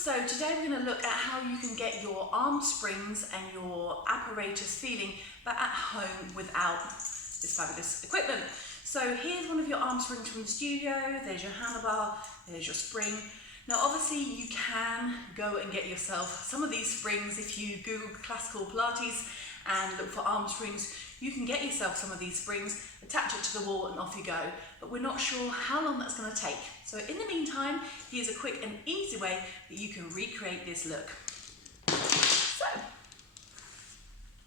So today we're going to look at how you can get your arm springs and your apparatus feeling, but at home without this fabulous equipment. So here's one of your arm springs from the studio. There's your handlebar, there's your spring. Now obviously you can go and get yourself some of these springs. If you Google classical Pilates and look for arm springs, you can get yourself some of these springs, attach it to the wall and off you go. But we're not sure how long that's going to take. So in the meantime, here's a quick and easy way that you can recreate this look. So,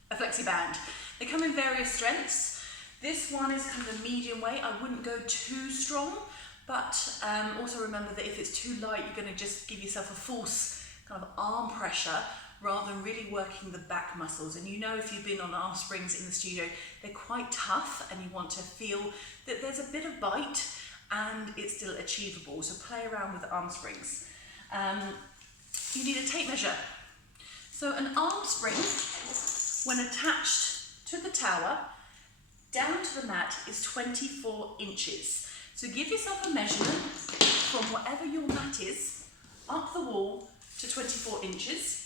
a flexi band. They come in various strengths. This one is kind of a medium weight. I wouldn't go too strong, but also remember that if it's too light, you're going to just give yourself a false kind of arm pressure rather than really working the back muscles. And you know, if you've been on arm springs in the studio, they're quite tough and you want to feel that there's a bit of bite and it's still achievable. So play around with the arm springs. You need a tape measure. So an arm spring, when attached to the tower, down to the mat is 24 inches. So give yourself a measurement from whatever your mat is, up the wall to 24 inches.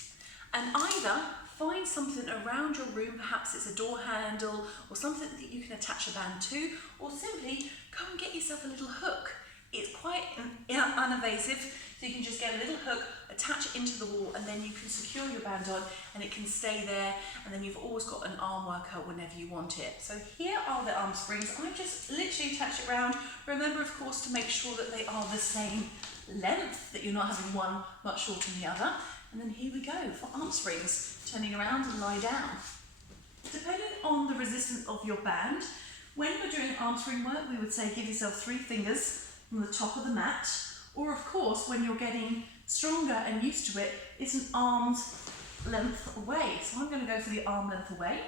And either find something around your room, perhaps it's a door handle or something that you can attach a band to, or simply go and get yourself a little hook. It's quite uninvasive, so you can just get a little hook, attach it into the wall, and then you can secure your band on and it can stay there, and then you've always got an arm workout whenever you want it. So here are the arm springs. I just literally attach it around. Remember, of course, to make sure that they are the same length, that you're not having one much shorter than the other. And then here we go for arm springs, turning around and lie down. Depending on the resistance of your band, when we're doing arm spring work, we would say give yourself 3 fingers from the top of the mat, or of course, when you're getting stronger and used to it, it's an arm's length away. So I'm going to go for the arm length away.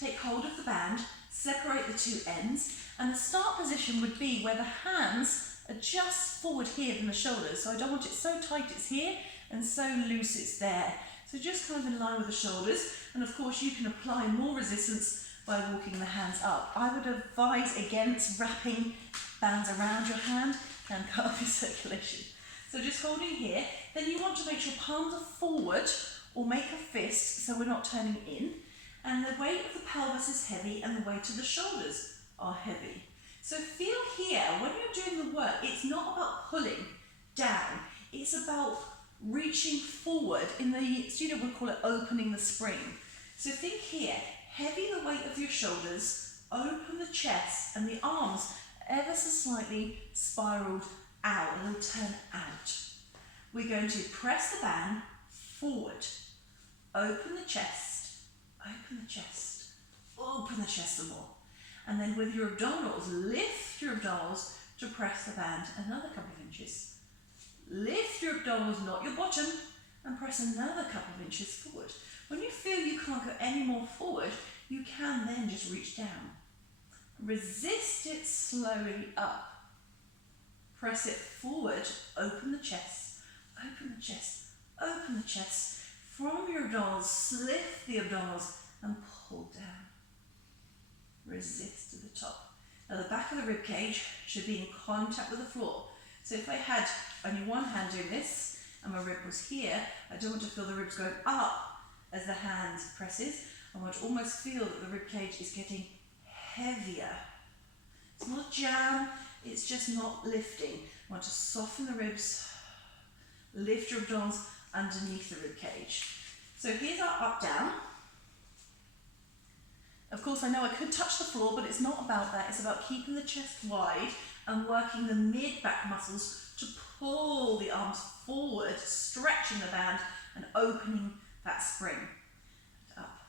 Take hold of the band, separate the 2 ends, and the start position would be where the hands are just forward here from the shoulders. So I don't want it so tight it's here, and so loose it's there. So just kind of in line with the shoulders, and of course you can apply more resistance by walking the hands up. I would advise against wrapping bands around your hand and cut off your circulation. So just holding here, then you want to make sure palms are forward or make a fist so we're not turning in, and the weight of the pelvis is heavy and the weight of the shoulders are heavy. So feel here, when you're doing the work, it's not about pulling down, it's about reaching forward. In the studio we'll call it opening the spring. So think here, heavy the weight of your shoulders, open the chest and the arms ever so slightly spiraled out, and they'll turn out. We're going to press the band forward, open the chest, open the chest, open the chest some more. And then with your abdominals, lift your abdominals to press the band another couple of inches. Lift your abdominals, not your bottom, and press another couple of inches forward. When you feel you can't go any more forward, you can then just reach down. Resist it slowly up. Press it forward, open the chest, open the chest, open the chest. From your abdominals, lift the abdominals and pull down. Resist to the top. Now the back of the rib cage should be in contact with the floor. So if I had only one hand doing this and my rib was here, I don't want to feel the ribs going up as the hand presses. I want to almost feel that the rib cage is getting heavier. It's not jam, it's just not lifting. I want to soften the ribs, lift your abdominals underneath the rib cage. So here's our up down. Of course, I know I could touch the floor, but it's not about that. It's about keeping the chest wide and working the mid-back muscles to pull the arms forward, stretching the band and opening that spring up.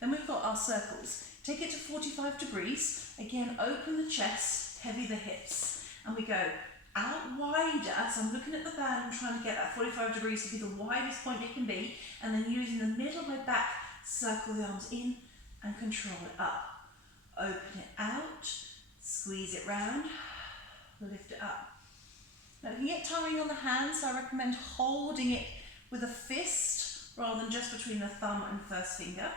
Then we've got our circles. Take it to 45 degrees. Again, open the chest, heavy the hips. And we go out wider. So I'm looking at the band and trying to get that 45 degrees to be the widest point it can be. And then using the middle of my back, circle the arms in and control it up. Open it out, squeeze it round, lift it up. Now you can get tiring on the hands, so I recommend holding it with a fist rather than just between the thumb and first finger.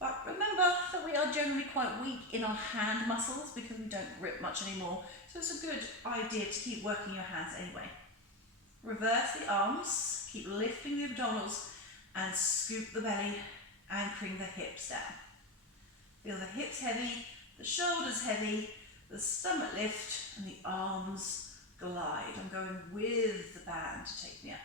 But remember that we are generally quite weak in our hand muscles because we don't grip much anymore. So it's a good idea to keep working your hands anyway. Reverse reverse the arms, keep lifting the abdominals and scoop the belly, anchoring the hips down. Feel the hips heavy, the shoulders heavy, the stomach lift and the arms glide. I'm going with the band to take me up.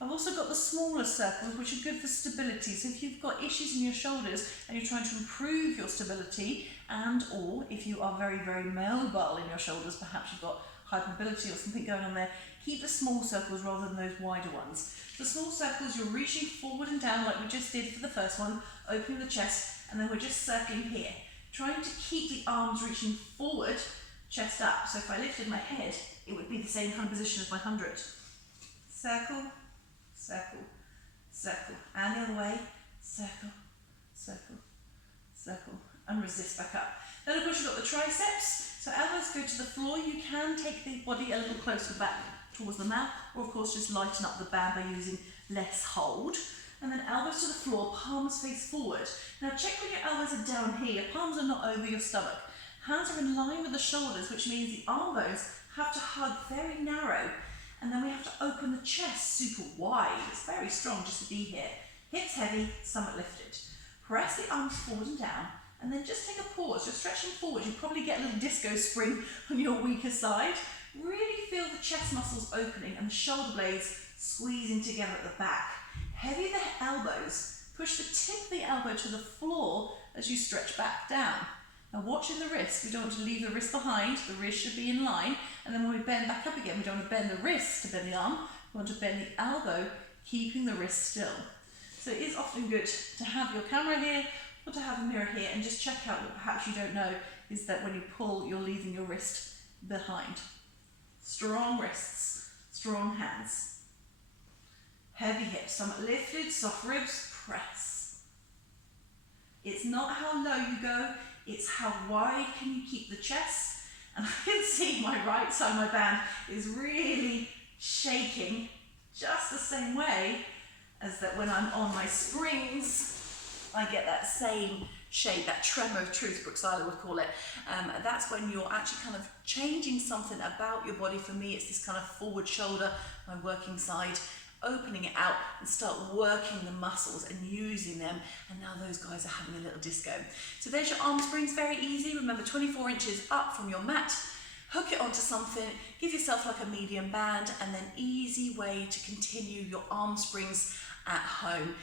I've also got the smaller circles which are good for stability. So if you've got issues in your shoulders and you're trying to improve your stability, and or if you are very, very mobile in your shoulders, perhaps you've got hypermobility or something going on there, keep the small circles rather than those wider ones. The small circles, you're reaching forward and down like we just did for the first one, opening the chest, and then we're just circling here. Trying to keep the arms reaching forward, chest up. So if I lifted my head, it would be the same kind of position as my 100. Circle, circle, circle, and the other way, circle, circle, circle, and resist back up. Then of course you've got the triceps, so elbows go to the floor. You can take the body a little closer back towards the mat, or of course just lighten up the band by using less hold. And then elbows to the floor, palms face forward. Now check when your elbows are down here, your palms are not over your stomach. Hands are in line with the shoulders, which means the arm bones have to hug very narrow. And then we have to open the chest super wide. It's very strong just to be here. Hips heavy, stomach lifted. Press the arms forward and down, and then just take a pause. You're stretching forward. You probably get a little disco spring on your weaker side. Really feel the chest muscles opening and the shoulder blades squeezing together at the back. Heavy the elbows. Push the tip of the elbow to the floor as you stretch back down. Now watching the wrist, we don't want to leave the wrist behind, the wrist should be in line, and then when we bend back up again, we don't want to bend the wrist to bend the arm, we want to bend the elbow, keeping the wrist still. So it is often good to have your camera here, or to have a mirror here, and just check out what perhaps you don't know, is that when you pull, you're leaving your wrist behind. Strong wrists, strong hands. Heavy hips, stomach lifted, soft ribs, press. It's not how low you go, it's how wide can you keep the chest. And I can see my right side of my band is really shaking just the same way as that when I'm on my springs, I get that same shake, that tremor of truth, Brooke Seiler would call it. That's when you're actually kind of changing something about your body. For me, it's this kind of forward shoulder, my working side, opening it out and start working the muscles and using them, and now those guys are having a little disco. So there's your arm springs, very easy. Remember, 24 inches up from your mat, hook it onto something, give yourself like a medium band, and then easy way to continue your arm springs at home.